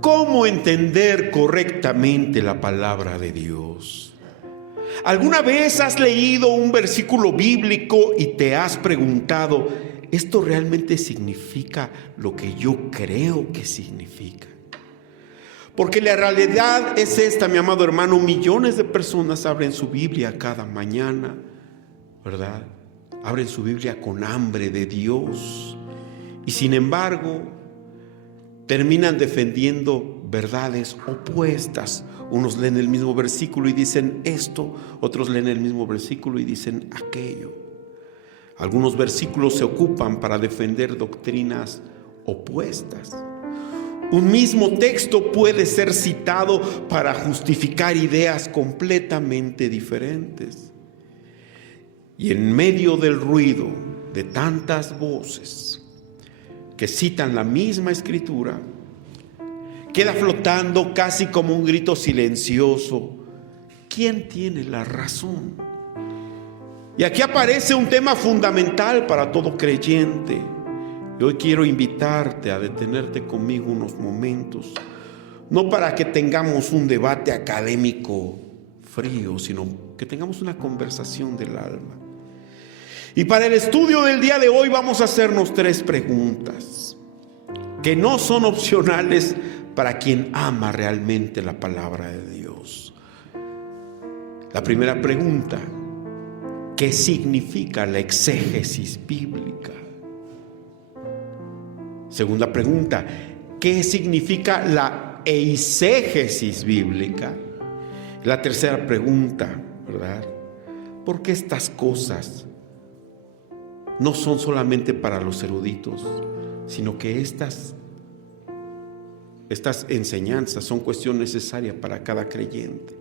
¿Cómo entender correctamente la palabra de Dios? ¿Alguna vez has leído un versículo bíblico y te has preguntado, ¿esto realmente significa lo que yo creo que significa? Porque la realidad es esta, mi amado hermano: millones de personas abren su Biblia cada mañana, ¿verdad? Abren su Biblia con hambre de Dios y sin embargo terminan defendiendo verdades opuestas. Unos leen el mismo versículo y dicen esto, otros leen el mismo versículo y dicen aquello. Algunos versículos se ocupan para defender doctrinas opuestas. Un mismo texto puede ser citado para justificar ideas completamente diferentes. Y en medio del ruido de tantas voces que citan la misma escritura, queda flotando casi como un grito silencioso: ¿quién tiene la razón? Y aquí aparece un tema fundamental para todo creyente. Y hoy quiero invitarte a detenerte conmigo unos momentos, no para que tengamos un debate académico frío, sino que tengamos una conversación del alma. Y para el estudio del día de hoy vamos a hacernos 3 preguntas que no son opcionales para quien ama realmente la palabra de Dios. La primera pregunta: ¿qué significa la exégesis bíblica? Segunda pregunta: ¿qué significa la eisegesis bíblica? La tercera pregunta, ¿verdad? ¿Por qué estas cosas no son solamente para los eruditos, sino que estas enseñanzas son cuestión necesaria para cada creyente?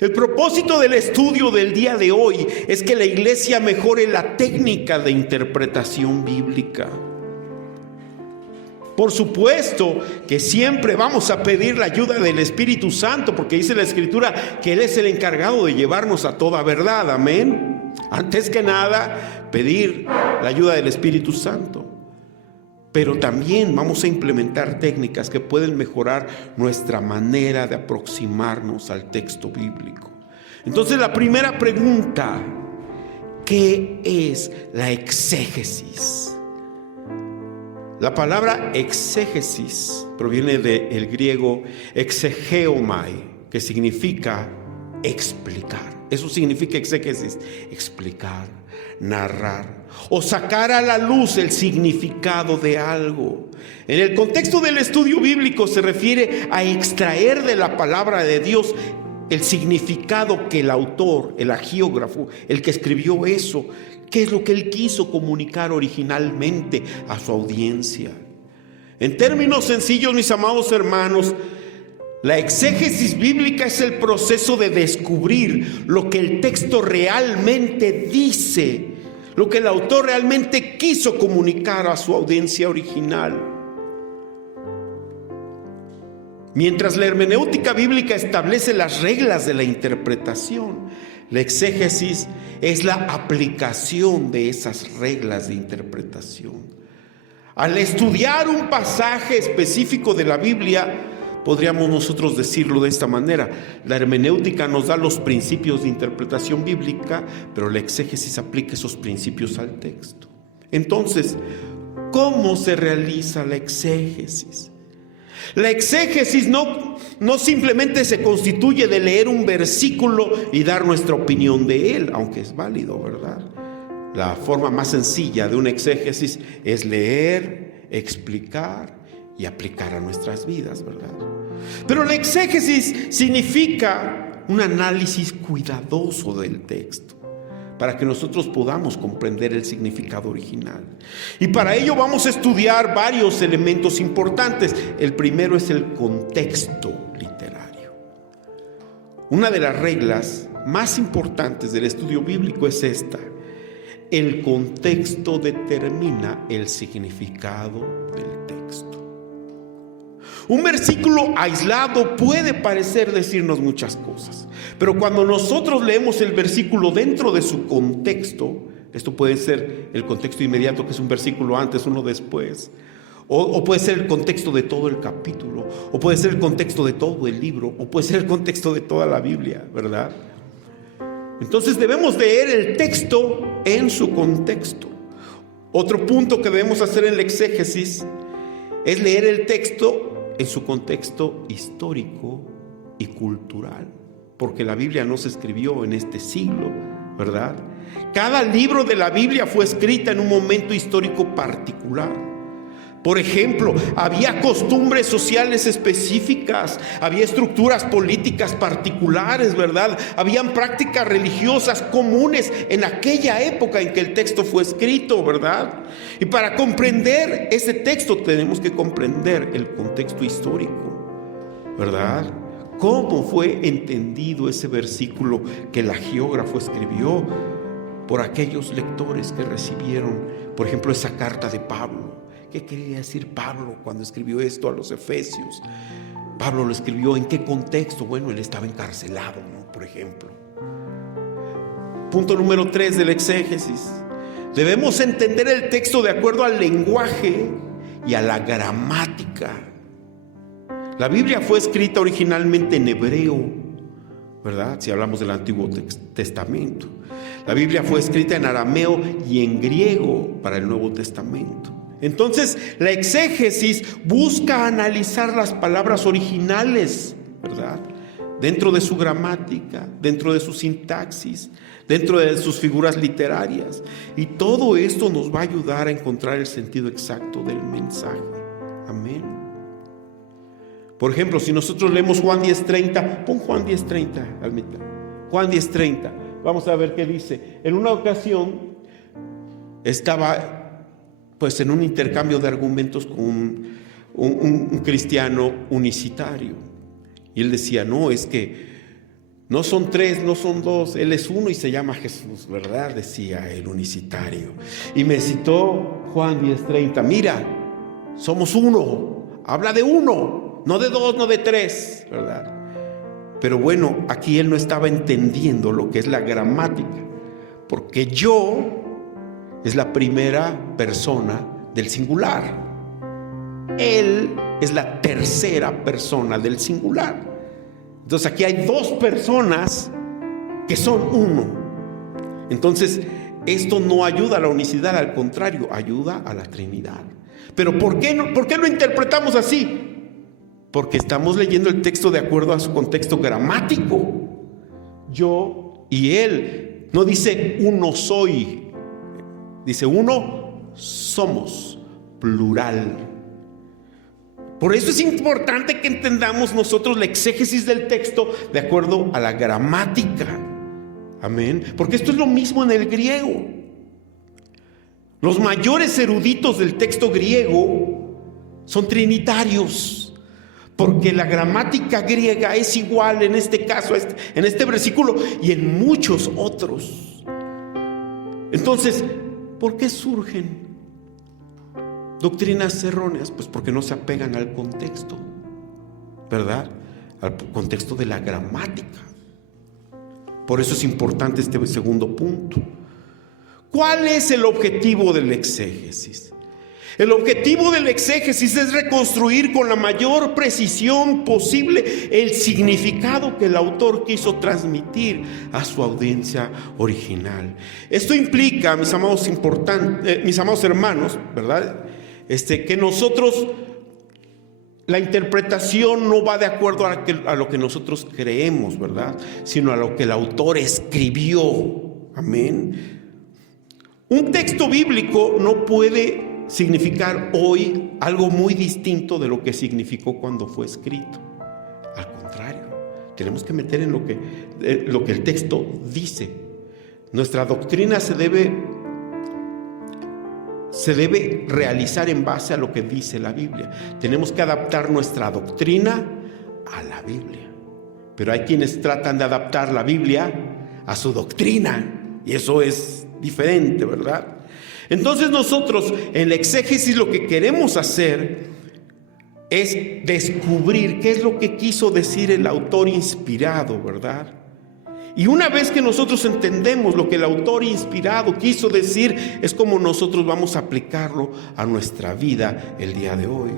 El propósito del estudio del día de hoy es que la iglesia mejore la técnica de interpretación bíblica. Por supuesto que siempre vamos a pedir la ayuda del Espíritu Santo, porque dice la Escritura que Él es el encargado de llevarnos a toda verdad. Amén. Antes que nada, pedir la ayuda del Espíritu Santo. Pero también vamos a implementar técnicas que pueden mejorar nuestra manera de aproximarnos al texto bíblico. Entonces, la primera pregunta: ¿qué es la exégesis? La palabra exégesis proviene del griego exegeomai, que significa explicar. Eso significa exégesis: explicar, narrar o sacar a la luz el significado de algo. En el contexto del estudio bíblico se refiere a extraer de la palabra de Dios el significado que el autor, el agiógrafo, el que escribió eso, qué es lo que él quiso comunicar originalmente a su audiencia. En términos sencillos, mis amados hermanos, la exégesis bíblica es el proceso de descubrir lo que el texto realmente dice, lo que el autor realmente quiso comunicar a su audiencia original. Mientras la hermenéutica bíblica establece las reglas de la interpretación, la exégesis es la aplicación de esas reglas de interpretación. Al estudiar un pasaje específico de la Biblia, podríamos nosotros decirlo de esta manera: la hermenéutica nos da los principios de interpretación bíblica, pero la exégesis aplica esos principios al texto. Entonces, ¿cómo se realiza la exégesis? La exégesis no simplemente se constituye de leer un versículo y dar nuestra opinión de él, aunque es válido, ¿verdad? La forma más sencilla de una exégesis es leer, explicar y aplicar a nuestras vidas, ¿verdad? Pero la exégesis significa un análisis cuidadoso del texto, para que nosotros podamos comprender el significado original. Y para ello vamos a estudiar varios elementos importantes. El primero es el contexto literario. Una de las reglas más importantes del estudio bíblico es esta: el contexto determina el significado del texto. Un versículo aislado puede parecer decirnos muchas cosas, pero cuando nosotros leemos el versículo dentro de su contexto, esto puede ser el contexto inmediato, que es un versículo antes, uno después, o puede ser el contexto de todo el capítulo, todo, o puede ser el contexto de todo el libro, o puede ser el contexto de toda la Biblia, ¿verdad? Entonces debemos leer el texto en su contexto. Otro punto que debemos hacer en la exégesis es leer el texto en su contexto histórico y cultural, porque la Biblia no se escribió en este siglo, ¿verdad? Cada libro de la Biblia fue escrita en un momento histórico particular. Por ejemplo, había costumbres sociales específicas, había estructuras políticas particulares, ¿verdad? Habían prácticas religiosas comunes en aquella época en que el texto fue escrito, ¿verdad? Y para comprender ese texto tenemos que comprender el contexto histórico, ¿verdad? ¿Cómo fue entendido ese versículo que el hagiógrafo escribió por aquellos lectores que recibieron, por ejemplo, esa carta de Pablo? ¿Qué quería decir Pablo cuando escribió esto a los Efesios? Pablo lo escribió ¿en qué contexto? Bueno, él estaba encarcelado, ¿no? Por ejemplo. Punto número 3 de la exégesis. Debemos entender el texto de acuerdo al lenguaje y a la gramática. La Biblia fue escrita originalmente en hebreo, ¿verdad? Si hablamos del Antiguo Testamento. La Biblia fue escrita en arameo y en griego para el Nuevo Testamento. Entonces, la exégesis busca analizar las palabras originales, ¿verdad? Dentro de su gramática, dentro de su sintaxis, dentro de sus figuras literarias. Y todo esto nos va a ayudar a encontrar el sentido exacto del mensaje. Amén. Por ejemplo, si nosotros leemos Juan 10:30, pon Juan 10:30, Almita. Juan 10:30. Vamos a ver qué dice. En una ocasión estaba pues en un intercambio de argumentos con un cristiano unicitario. Y él decía, no, es que no son tres, no son dos, Él es uno y se llama Jesús, ¿verdad? Decía el unicitario. Y me citó Juan 10:30, mira, somos uno, habla de uno, no de dos, no de tres, ¿verdad? Pero bueno, aquí él no estaba entendiendo lo que es la gramática, porque yo es la primera persona del singular. Él es la tercera persona del singular. Entonces aquí hay dos personas que son uno. Entonces esto no ayuda a la unicidad, al contrario, ayuda a la Trinidad. Pero ¿por qué lo interpretamos así? Porque estamos leyendo el texto de acuerdo a su contexto gramático. Yo y él. No dice uno soy. Dice uno somos, plural. Por eso es importante que entendamos nosotros la exégesis del texto de acuerdo a la gramática. Amén. Porque esto es lo mismo en el griego. Los mayores eruditos del texto griego son trinitarios, porque la gramática griega es igual en este caso, en este versículo y en muchos otros. Entonces, ¿por qué surgen doctrinas erróneas? Pues porque no se apegan al contexto, ¿verdad? Al contexto de la gramática. Por eso es importante este segundo punto. ¿Cuál es el objetivo del exégesis? El objetivo del exégesis es reconstruir con la mayor precisión posible el significado que el autor quiso transmitir a su audiencia original. Esto implica, mis amados hermanos, ¿verdad? Que nosotros, la interpretación no va de acuerdo a lo que nosotros creemos, ¿verdad? Sino a lo que el autor escribió. Amén. Un texto bíblico no puede significar hoy algo muy distinto de lo que significó cuando fue escrito. Al contrario, tenemos que meter en lo que el texto dice. Nuestra doctrina se debe realizar en base a lo que dice la Biblia. Tenemos que adaptar nuestra doctrina a la Biblia. Pero hay quienes tratan de adaptar la Biblia a su doctrina, y eso es diferente, ¿verdad? Entonces nosotros en la exégesis lo que queremos hacer es descubrir qué es lo que quiso decir el autor inspirado, ¿verdad? Y una vez que nosotros entendemos lo que el autor inspirado quiso decir, es como nosotros vamos a aplicarlo a nuestra vida el día de hoy.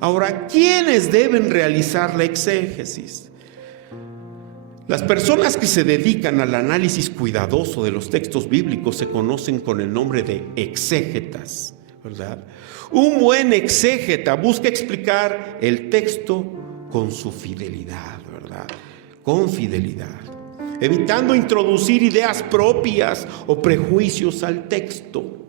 Ahora, ¿quiénes deben realizar la exégesis? Las personas que se dedican al análisis cuidadoso de los textos bíblicos se conocen con el nombre de exégetas, ¿verdad? Un buen exégeta busca explicar el texto con su fidelidad, ¿verdad? Con fidelidad, evitando introducir ideas propias o prejuicios al texto.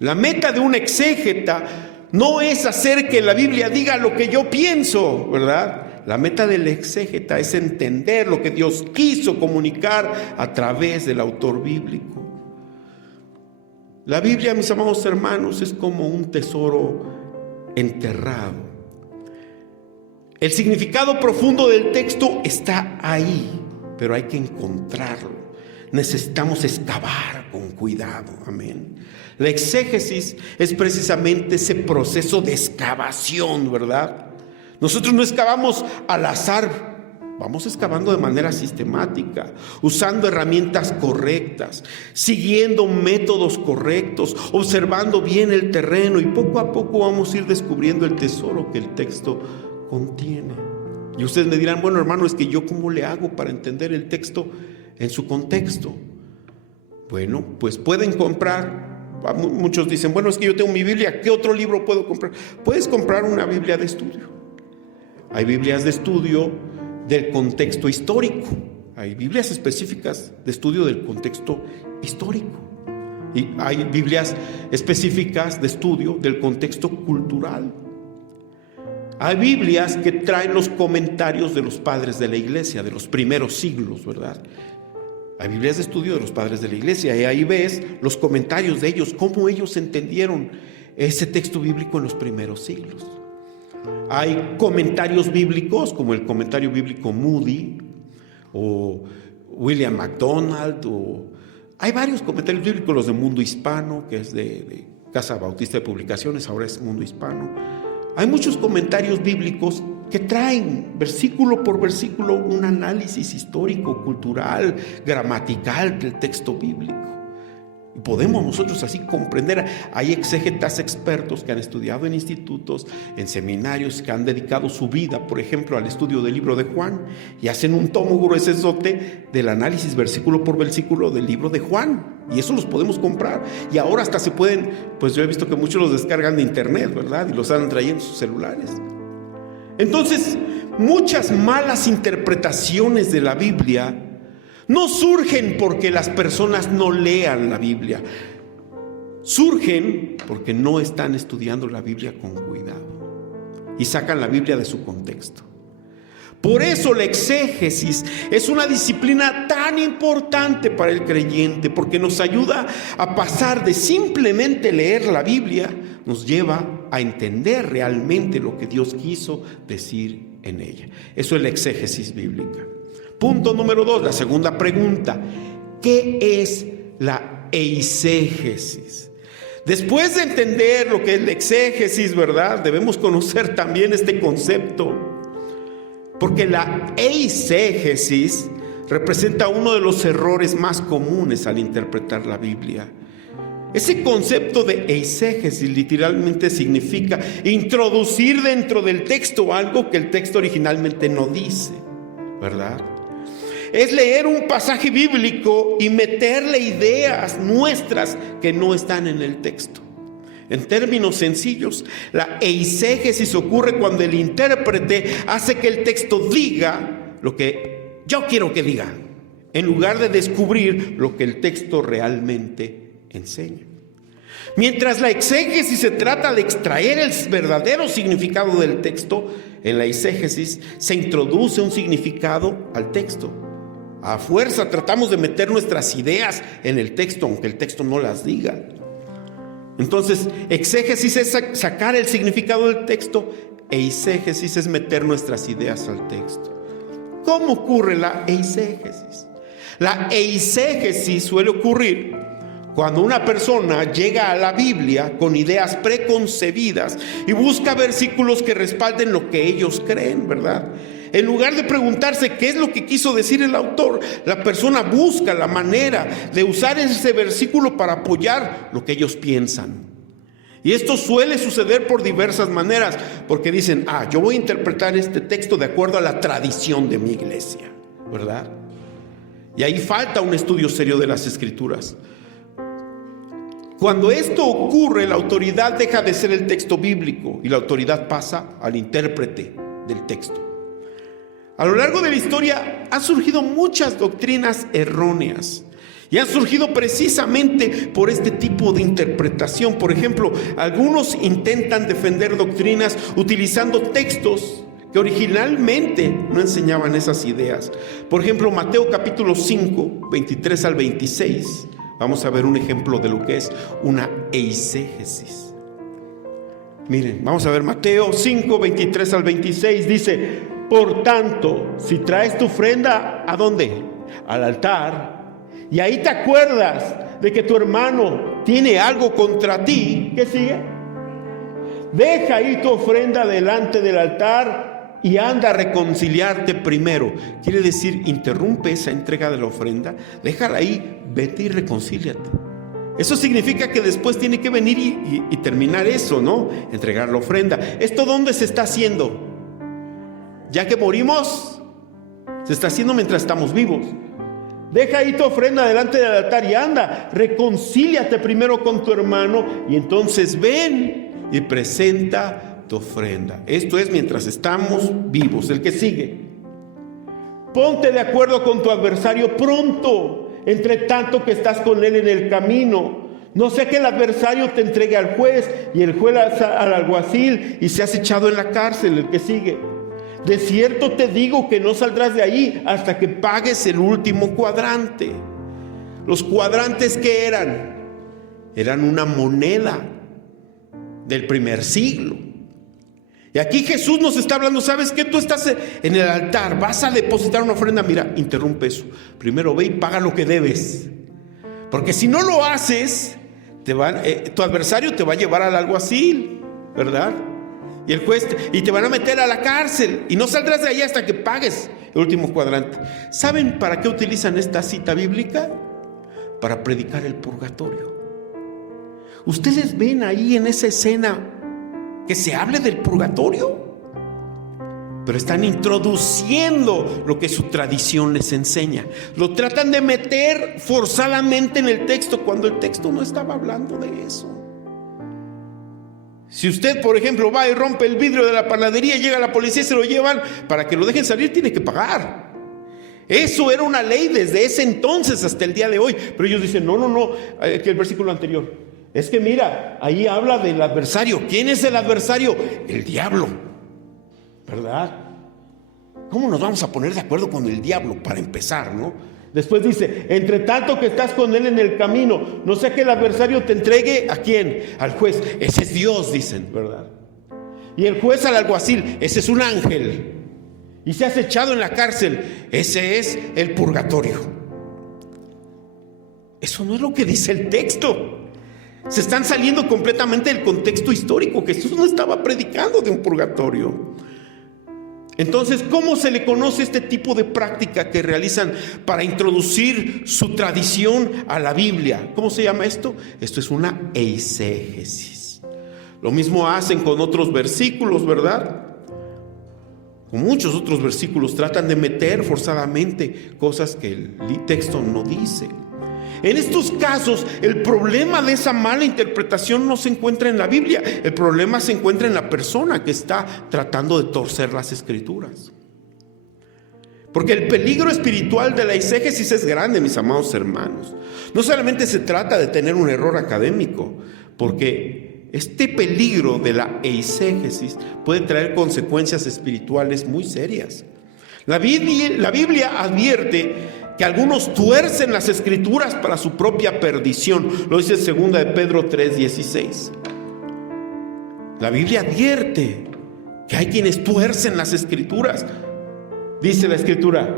La meta de un exégeta no es hacer que la Biblia diga lo que yo pienso, ¿verdad? La meta del exégeta es entender lo que Dios quiso comunicar a través del autor bíblico. La Biblia, mis amados hermanos, es como un tesoro enterrado. El significado profundo del texto está ahí, pero hay que encontrarlo. Necesitamos excavar con cuidado, amén. La exégesis es precisamente ese proceso de excavación, ¿verdad? Nosotros no excavamos al azar, vamos excavando de manera sistemática, usando herramientas correctas, siguiendo métodos correctos, observando bien el terreno, y poco a poco vamos a ir descubriendo el tesoro que el texto contiene. Y ustedes me dirán, bueno, hermano, es que yo ¿cómo le hago para entender el texto en su contexto? Bueno, pues pueden comprar. Muchos dicen, bueno, es que yo tengo mi Biblia, ¿qué otro libro puedo comprar? Puedes comprar una Biblia de estudio. Hay Biblias de estudio del contexto histórico. Hay Biblias específicas de estudio del contexto histórico. Y hay Biblias específicas de estudio del contexto cultural. Hay Biblias que traen los comentarios de los padres de la iglesia, de los primeros siglos, ¿verdad? Hay Biblias de estudio de los padres de la iglesia, y ahí ves los comentarios de ellos, cómo ellos entendieron ese texto bíblico en los primeros siglos. Hay comentarios bíblicos, como el comentario bíblico Moody, o William MacDonald, hay varios comentarios bíblicos, los de Mundo Hispano, que es de Casa Bautista de Publicaciones, ahora es Mundo Hispano. Hay muchos comentarios bíblicos que traen versículo por versículo un análisis histórico, cultural, gramatical del texto bíblico. Y podemos nosotros así comprender. Hay exégetas expertos que han estudiado en institutos, en seminarios, que han dedicado su vida, por ejemplo, al estudio del libro de Juan, y hacen un tomo gruesote del análisis versículo por versículo del libro de Juan, y eso los podemos comprar. Y ahora hasta se pueden, pues yo he visto que muchos los descargan de internet, ¿verdad? Y los andan trayendo en sus celulares. Entonces, muchas malas interpretaciones de la Biblia no surgen porque las personas no lean la Biblia. Surgen porque no están estudiando la Biblia con cuidado y sacan la Biblia de su contexto. Por eso la exégesis es una disciplina tan importante para el creyente, porque nos ayuda a pasar de simplemente leer la Biblia, nos lleva a entender realmente lo que Dios quiso decir en ella. Eso es la exégesis bíblica. Punto número 2, la segunda pregunta: ¿qué es la eisegesis? Después de entender lo que es la exégesis, ¿verdad?, debemos conocer también este concepto, porque la eisegesis representa uno de los errores más comunes al interpretar la Biblia. Ese concepto de eisegesis literalmente significa introducir dentro del texto algo que el texto originalmente no dice, ¿verdad? Es leer un pasaje bíblico y meterle ideas nuestras que no están en el texto. En términos sencillos, la eisegesis ocurre cuando el intérprete hace que el texto diga lo que yo quiero que diga, en lugar de descubrir lo que el texto realmente enseña. Mientras la exégesis se trata de extraer el verdadero significado del texto, en la eisegesis se introduce un significado al texto. A fuerza tratamos de meter nuestras ideas en el texto, aunque el texto no las diga. Entonces, exégesis es sacar el significado del texto, e eisegesis es meter nuestras ideas al texto. ¿Cómo ocurre la eisegesis? La eisegesis suele ocurrir cuando una persona llega a la Biblia con ideas preconcebidas y busca versículos que respalden lo que ellos creen, ¿verdad? En lugar de preguntarse qué es lo que quiso decir el autor, la persona busca la manera de usar ese versículo para apoyar lo que ellos piensan. Y esto suele suceder por diversas maneras, porque dicen, yo voy a interpretar este texto de acuerdo a la tradición de mi iglesia, ¿verdad? Y ahí falta un estudio serio de las Escrituras. Cuando esto ocurre, la autoridad deja de ser el texto bíblico y la autoridad pasa al intérprete del texto. A lo largo de la historia han surgido muchas doctrinas erróneas y han surgido precisamente por este tipo de interpretación. Por ejemplo, algunos intentan defender doctrinas utilizando textos que originalmente no enseñaban esas ideas. Por ejemplo, Mateo capítulo 5, 23 al 26. Vamos a ver un ejemplo de lo que es una eisegesis. Miren, vamos a ver Mateo 5, 23 al 26. Dice: por tanto, si traes tu ofrenda, ¿a dónde? Al altar, y ahí te acuerdas de que tu hermano tiene algo contra ti, ¿qué sigue? Deja ahí tu ofrenda delante del altar y anda a reconciliarte primero. Quiere decir, interrumpe esa entrega de la ofrenda, déjala ahí, vete y reconcíliate. Eso significa que después tiene que venir y terminar eso, ¿no? Entregar la ofrenda. ¿Esto dónde se está haciendo? Ya que morimos, se está haciendo mientras estamos vivos. Deja ahí tu ofrenda delante del altar y anda, reconcíliate primero con tu hermano y entonces ven y presenta tu ofrenda. Esto es mientras estamos vivos. El que sigue: ponte de acuerdo con tu adversario pronto, entre tanto que estás con él en el camino. No sea que el adversario te entregue al juez y el juez al alguacil y seas echado en la cárcel. El que sigue: de cierto te digo que no saldrás de ahí hasta que pagues el último cuadrante. Los cuadrantes, ¿qué eran? Eran una moneda del primer siglo. Y aquí Jesús nos está hablando, ¿sabes qué? Tú estás en el altar, vas a depositar una ofrenda. Mira, interrumpe eso. Primero ve y paga lo que debes. Porque si no lo haces, tu adversario te va a llevar al alguacil, ¿verdad? Y el juez, y te van a meter a la cárcel y no saldrás de ahí hasta que pagues el último cuadrante. ¿Saben para qué utilizan esta cita bíblica? Para predicar el purgatorio. ¿Ustedes ven ahí en esa escena que se hable del purgatorio? Pero están introduciendo lo que su tradición les enseña. Lo tratan de meter forzadamente en el texto cuando el texto no estaba hablando de eso. Si usted, por ejemplo, va y rompe el vidrio de la panadería, llega la policía y se lo llevan, para que lo dejen salir tiene que pagar. Eso era una ley desde ese entonces hasta el día de hoy. Pero ellos dicen, no, que el versículo anterior. Es que mira, ahí habla del adversario. ¿Quién es el adversario? El diablo, ¿verdad? ¿Cómo nos vamos a poner de acuerdo con el diablo para empezar, no? Después dice, entre tanto que estás con él en el camino, no sea que el adversario te entregue, ¿a quién? Al juez. Ese es Dios, dicen, ¿verdad? Y el juez al alguacil, ese es un ángel. Y se has echado en la cárcel, ese es el purgatorio. Eso no es lo que dice el texto. Se están saliendo completamente del contexto histórico. Jesús no estaba predicando de un purgatorio. Entonces, ¿cómo se le conoce este tipo de práctica que realizan para introducir su tradición a la Biblia? ¿Cómo se llama esto? Esto es una eisegesis. Lo mismo hacen con otros versículos, ¿verdad? Con muchos otros versículos tratan de meter forzadamente cosas que el texto no dice. En estos casos, el problema de esa mala interpretación no se encuentra en la Biblia. El problema se encuentra en la persona que está tratando de torcer las Escrituras. Porque el peligro espiritual de la eisegesis es grande, mis amados hermanos. No solamente se trata de tener un error académico, porque este peligro de la eisegesis puede traer consecuencias espirituales muy serias. La Biblia advierte que algunos tuercen las Escrituras para su propia perdición. Lo dice 2 de Pedro 3:16. La Biblia advierte que hay quienes tuercen las Escrituras. Dice la Escritura,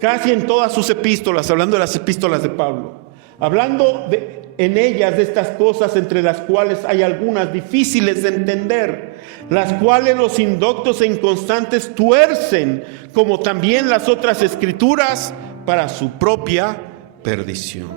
casi en todas sus epístolas, hablando de las epístolas de Pablo, hablando en ellas de estas cosas, entre las cuales hay algunas difíciles de entender, las cuales los indoctos e inconstantes tuercen, como también las otras Escrituras, para su propia perdición.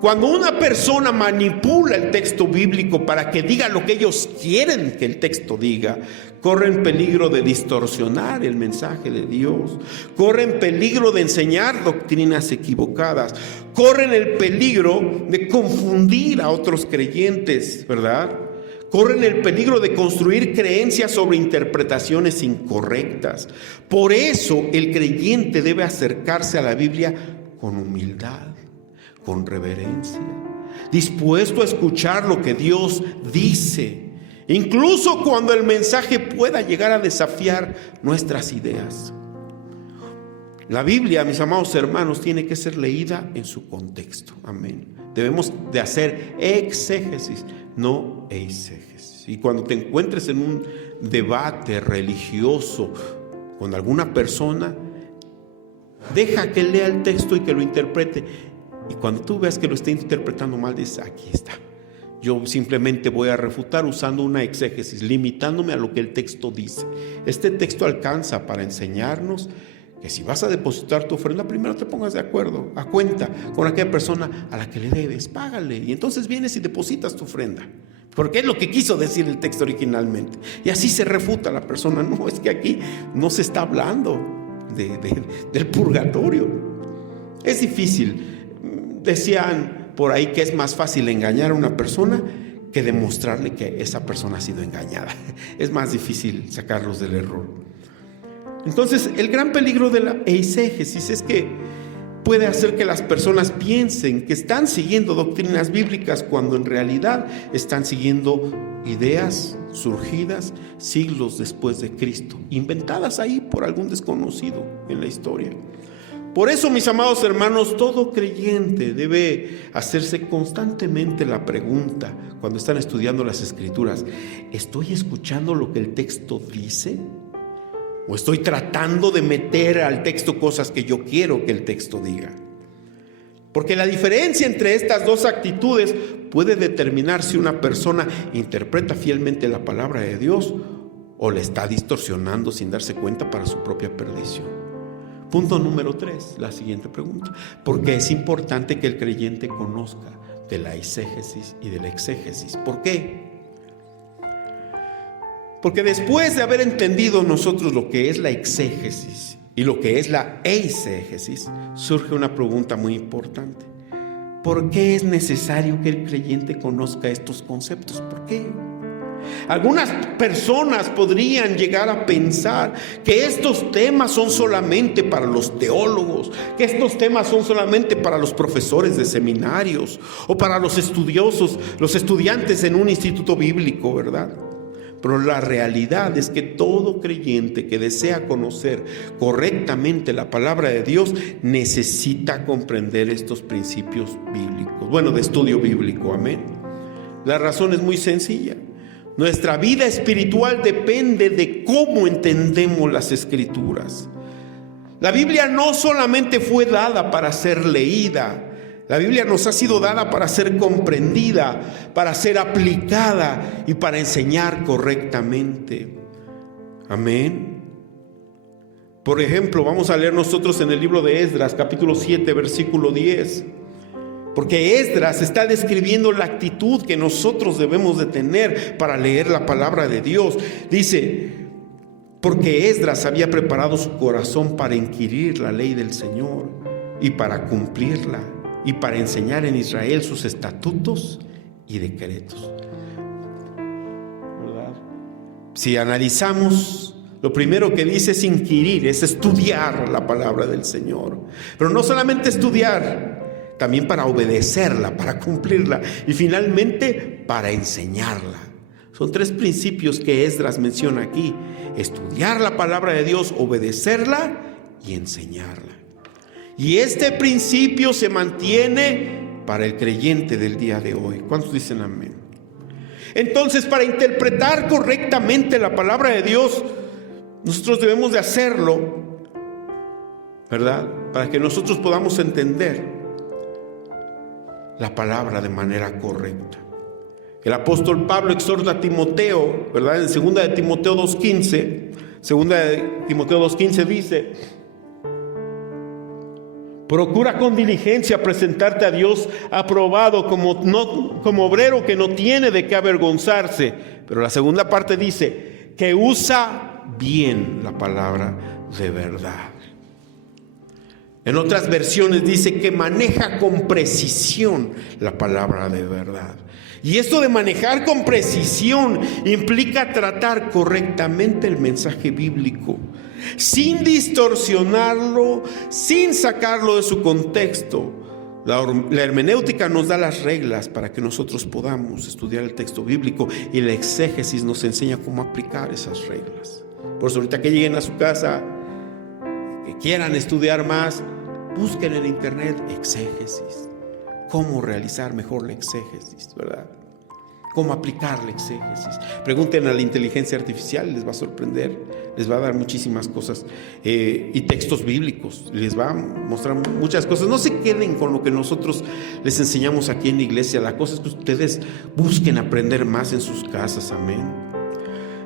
Cuando una persona manipula el texto bíblico para que diga lo que ellos quieren que el texto diga, corren peligro de distorsionar el mensaje de Dios, corren peligro de enseñar doctrinas equivocadas, corren el peligro de confundir a otros creyentes, ¿verdad? Corren el peligro de construir creencias sobre interpretaciones incorrectas. Por eso el creyente debe acercarse a la Biblia con humildad, con reverencia, dispuesto a escuchar lo que Dios dice, incluso cuando el mensaje pueda llegar a desafiar nuestras ideas. La Biblia, mis amados hermanos, tiene que ser leída en su contexto. Amén. Debemos de hacer exégesis, no eisegesis. Y cuando te encuentres en un debate religioso con alguna persona, deja que lea el texto y que lo interprete. Y cuando tú veas que lo está interpretando mal, dices, aquí está. Yo simplemente voy a refutar usando una exégesis, limitándome a lo que el texto dice. Este texto alcanza para enseñarnos que si vas a depositar tu ofrenda, primero te pongas de acuerdo, a cuenta con aquella persona a la que le debes, págale. Y entonces vienes y depositas tu ofrenda. Porque es lo que quiso decir el texto originalmente. Y así se refuta la persona. No, es que aquí no se está hablando del purgatorio. Es difícil. Decían por ahí que es más fácil engañar a una persona que demostrarle que esa persona ha sido engañada. Es más difícil sacarlos del error. Entonces, el gran peligro de la eisegesis es que puede hacer que las personas piensen que están siguiendo doctrinas bíblicas cuando en realidad están siguiendo ideas surgidas siglos después de Cristo, inventadas ahí por algún desconocido en la historia. Por eso, mis amados hermanos, todo creyente debe hacerse constantemente la pregunta cuando están estudiando las Escrituras: ¿estoy escuchando lo que el texto dice? ¿O estoy tratando de meter al texto cosas que yo quiero que el texto diga? Porque la diferencia entre estas dos actitudes puede determinar si una persona interpreta fielmente la palabra de Dios o la está distorsionando sin darse cuenta para su propia perdición. Punto número 3, la siguiente pregunta. ¿Por qué es importante que el creyente conozca de la eisegesis y de la exégesis? ¿Por qué? Porque después de haber entendido nosotros lo que es la exégesis y lo que es la eisegesis, surge una pregunta muy importante. ¿Por qué es necesario que el creyente conozca estos conceptos? ¿Por qué? Algunas personas podrían llegar a pensar que estos temas son solamente para los teólogos, que estos temas son solamente para los profesores de seminarios o para los estudiosos, los estudiantes en un instituto bíblico, ¿verdad? Pero la realidad es que todo creyente que desea conocer correctamente la palabra de Dios necesita comprender estos principios bíblicos, bueno, de estudio bíblico, amén. La razón es muy sencilla. Nuestra vida espiritual depende de cómo entendemos las Escrituras. La Biblia no solamente fue dada para ser leída, la Biblia nos ha sido dada para ser comprendida, para ser aplicada y para enseñar correctamente. Amén. Por ejemplo, vamos a leer nosotros en el libro de Esdras, capítulo 7, versículo 10. Porque Esdras está describiendo la actitud que nosotros debemos de tener para leer la palabra de Dios. Dice, porque Esdras había preparado su corazón para inquirir la ley del Señor y para cumplirla y para enseñar en Israel sus estatutos y decretos. ¿Verdad? Si analizamos, lo primero que dice es inquirir, es estudiar la palabra del Señor. Pero no solamente estudiar, también para obedecerla, para cumplirla y finalmente para enseñarla. Son 3 principios que Esdras menciona aquí: estudiar la palabra de Dios, obedecerla y enseñarla. Y este principio se mantiene para el creyente del día de hoy. ¿Cuántos dicen amén? Entonces, para interpretar correctamente la palabra de Dios, nosotros debemos de hacerlo, ¿verdad? Para que nosotros podamos entender la palabra de manera correcta. El apóstol Pablo exhorta a Timoteo, ¿verdad? En 2 de Timoteo 2:15, 2 de Timoteo 2:15 dice: Procura con diligencia presentarte a Dios aprobado como obrero que no tiene de qué avergonzarse. Pero la segunda parte dice que usa bien la palabra de verdad. En otras versiones dice que maneja con precisión la palabra de verdad. Y esto de manejar con precisión implica tratar correctamente el mensaje bíblico, sin distorsionarlo, sin sacarlo de su contexto. La hermenéutica nos da las reglas para que nosotros podamos estudiar el texto bíblico, y la exégesis nos enseña cómo aplicar esas reglas. Por eso ahorita que lleguen a su casa, que quieran estudiar más, busquen en internet exégesis, cómo realizar mejor la exégesis, ¿verdad? Cómo aplicar la exégesis. Pregunten a la inteligencia artificial, les va a sorprender, les va a dar muchísimas cosas, y textos bíblicos, les va a mostrar muchas cosas. No se queden con lo que nosotros les enseñamos aquí en la iglesia. La cosa es que ustedes busquen aprender más en sus casas, amén.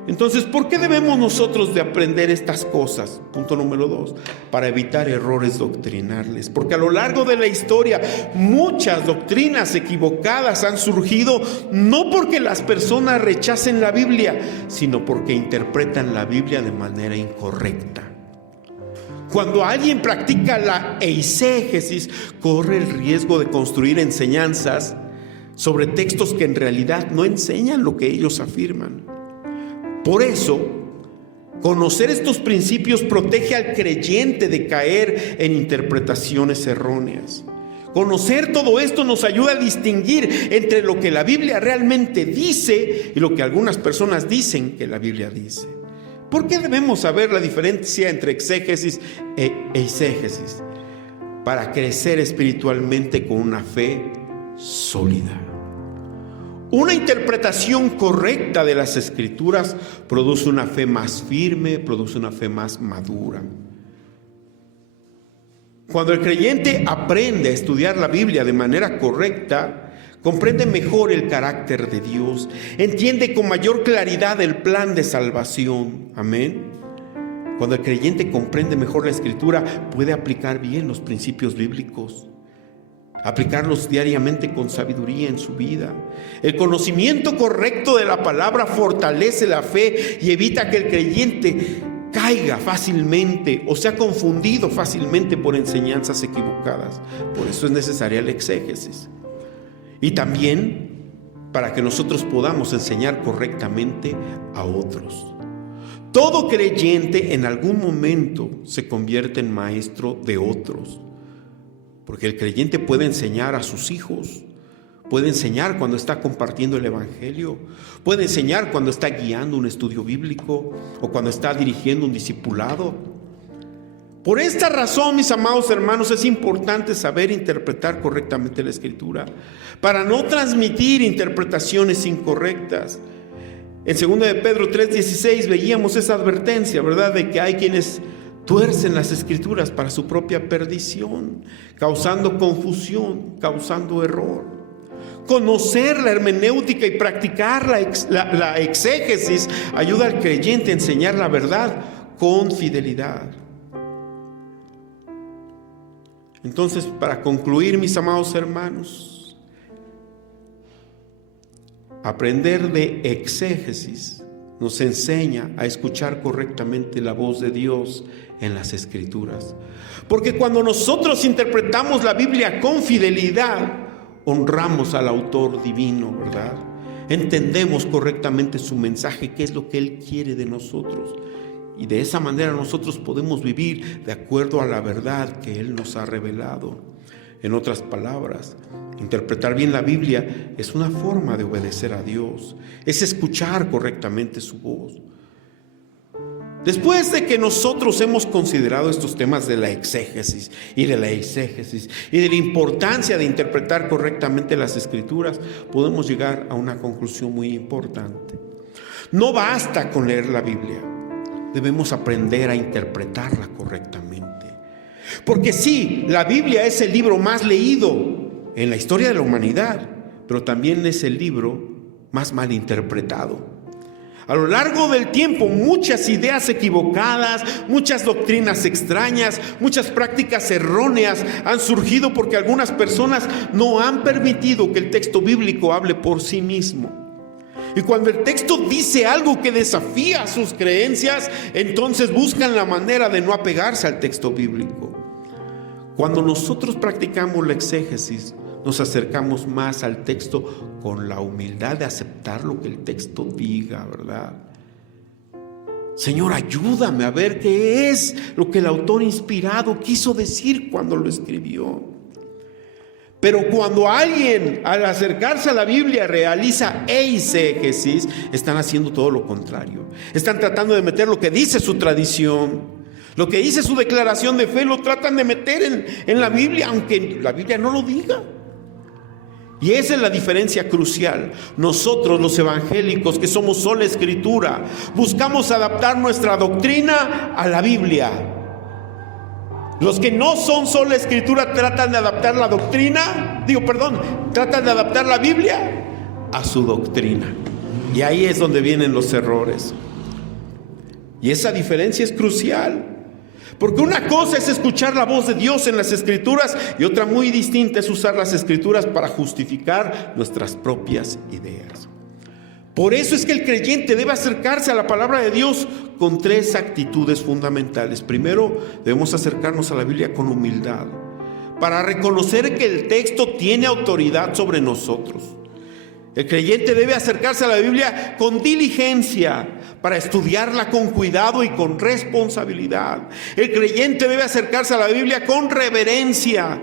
Entonces, ¿por qué debemos nosotros de aprender estas cosas? Punto número 2, para evitar errores doctrinales. Porque a lo largo de la historia, muchas doctrinas equivocadas han surgido, no porque las personas rechacen la Biblia, sino porque interpretan la Biblia de manera incorrecta. Cuando alguien practica la eisegesis, corre el riesgo de construir enseñanzas sobre textos que en realidad no enseñan lo que ellos afirman. Por eso, conocer estos principios protege al creyente de caer en interpretaciones erróneas. Conocer todo esto nos ayuda a distinguir entre lo que la Biblia realmente dice y lo que algunas personas dicen que la Biblia dice. ¿Por qué debemos saber la diferencia entre exégesis e eisegesis? Para crecer espiritualmente con una fe sólida. Una interpretación correcta de las Escrituras produce una fe más firme, produce una fe más madura. Cuando el creyente aprende a estudiar la Biblia de manera correcta, comprende mejor el carácter de Dios, entiende con mayor claridad el plan de salvación. Amén. Cuando el creyente comprende mejor la Escritura, puede aplicar bien los principios bíblicos, aplicarlos diariamente con sabiduría en su vida. El conocimiento correcto de la palabra fortalece la fe y evita que el creyente caiga fácilmente o sea confundido fácilmente por enseñanzas equivocadas. Por eso es necesaria la exégesis. Y también para que nosotros podamos enseñar correctamente a otros. Todo creyente en algún momento se convierte en maestro de otros. Porque el creyente puede enseñar a sus hijos, puede enseñar cuando está compartiendo el evangelio, puede enseñar cuando está guiando un estudio bíblico o cuando está dirigiendo un discipulado. Por esta razón, mis amados hermanos, es importante saber interpretar correctamente la Escritura para no transmitir interpretaciones incorrectas. En 2 de Pedro 3:16 veíamos esa advertencia, ¿verdad? De que hay quienes tuercen las Escrituras para su propia perdición, causando confusión, causando error. Conocer la hermenéutica y practicar la exégesis ayuda al creyente a enseñar la verdad con fidelidad. Entonces, para concluir, mis amados hermanos, aprender de exégesis nos enseña a escuchar correctamente la voz de Dios en las Escrituras. Porque cuando nosotros interpretamos la Biblia con fidelidad, honramos al autor divino, ¿verdad? Entendemos correctamente su mensaje, qué es lo que Él quiere de nosotros. Y de esa manera nosotros podemos vivir de acuerdo a la verdad que Él nos ha revelado. En otras palabras, interpretar bien la Biblia es una forma de obedecer a Dios, es escuchar correctamente su voz. Después de que nosotros hemos considerado estos temas de la exégesis y de la eisegesis y de la importancia de interpretar correctamente las Escrituras, podemos llegar a una conclusión muy importante. No basta con leer la Biblia, debemos aprender a interpretarla correctamente. Porque sí, la Biblia es el libro más leído en la historia de la humanidad, pero también es el libro más mal interpretado. A lo largo del tiempo, muchas ideas equivocadas, muchas doctrinas extrañas, muchas prácticas erróneas han surgido porque algunas personas no han permitido que el texto bíblico hable por sí mismo. Y cuando el texto dice algo que desafía sus creencias, entonces buscan la manera de no apegarse al texto bíblico. Cuando nosotros practicamos la exégesis, nos acercamos más al texto con la humildad de aceptar lo que el texto diga, ¿verdad? Señor, ayúdame a ver qué es lo que el autor inspirado quiso decir cuando lo escribió. Pero cuando alguien, al acercarse a la Biblia, realiza exégesis, están haciendo todo lo contrario. Están tratando de meter lo que dice su tradición, lo que dice su declaración de fe, lo tratan de meter en la Biblia, aunque la Biblia no lo diga. Y esa es la diferencia crucial. Nosotros, los evangélicos, que somos sola escritura, buscamos adaptar nuestra doctrina a la Biblia. Los que no son sola escritura tratan de adaptar la doctrina, tratan de adaptar la Biblia a su doctrina. Y ahí es donde vienen los errores. Y esa diferencia es crucial. Porque una cosa es escuchar la voz de Dios en las Escrituras y otra muy distinta es usar las Escrituras para justificar nuestras propias ideas. Por eso es que el creyente debe acercarse a la palabra de Dios con 3 actitudes fundamentales. Primero, debemos acercarnos a la Biblia con humildad, para reconocer que el texto tiene autoridad sobre nosotros. El creyente debe acercarse a la Biblia con diligencia, para estudiarla con cuidado y con responsabilidad. El creyente debe acercarse a la Biblia con reverencia,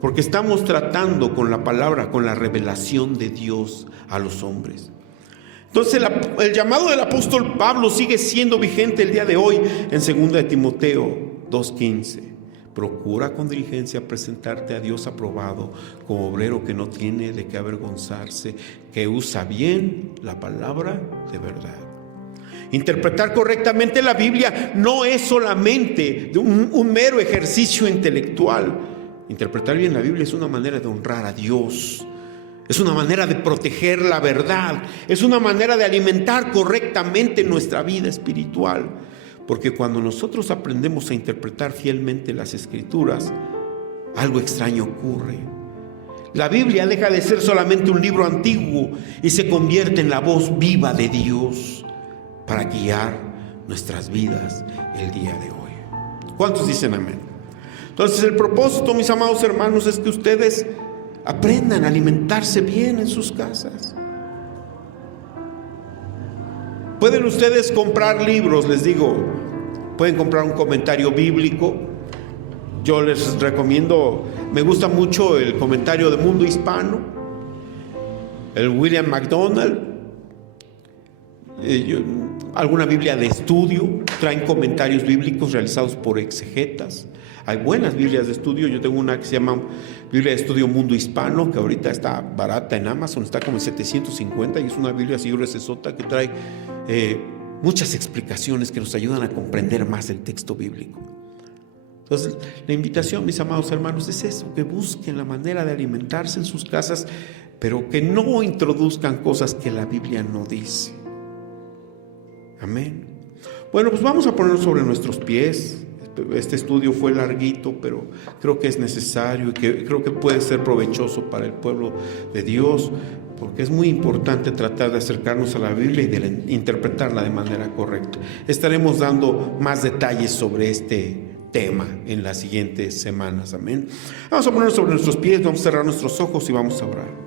porque estamos tratando con la palabra, con la revelación de Dios a los hombres. Entonces el llamado del apóstol Pablo sigue siendo vigente el día de hoy en 2 Timoteo 2:15. Procura con diligencia presentarte a Dios aprobado, como obrero que no tiene de qué avergonzarse, que usa bien la palabra de verdad. Interpretar correctamente la Biblia no es solamente un mero ejercicio intelectual. Interpretar bien la Biblia es una manera de honrar a Dios. Es una manera de proteger la verdad. Es una manera de alimentar correctamente nuestra vida espiritual. Porque cuando nosotros aprendemos a interpretar fielmente las Escrituras, algo extraño ocurre. La Biblia deja de ser solamente un libro antiguo y se convierte en la voz viva de Dios para guiar nuestras vidas el día de hoy. ¿Cuántos dicen amén? Entonces el propósito, mis amados hermanos, es que ustedes aprendan a alimentarse bien en sus casas. Pueden ustedes comprar libros, les digo, pueden comprar un comentario bíblico. Yo les recomiendo, me gusta mucho el comentario de Mundo Hispano, el William MacDonald, alguna Biblia de estudio, traen comentarios bíblicos realizados por exegetas. Hay buenas Biblias de estudio. Yo tengo una que se llama Biblia de Estudio Mundo Hispano, que ahorita está barata en Amazon, está como en 750 y es una Biblia así gruesota que trae muchas explicaciones que nos ayudan a comprender más el texto bíblico. Entonces, la invitación, mis amados hermanos, es eso, que busquen la manera de alimentarse en sus casas, pero que no introduzcan cosas que la Biblia no dice. Amén. Bueno, pues vamos a ponernos sobre nuestros pies. Este estudio fue larguito, pero creo que es necesario y que creo que puede ser provechoso para el pueblo de Dios, porque es muy importante tratar de acercarnos a la Biblia y de interpretarla de manera correcta. Estaremos dando más detalles sobre este tema en las siguientes semanas. Amén. Vamos a ponernos sobre nuestros pies, vamos a cerrar nuestros ojos y vamos a orar.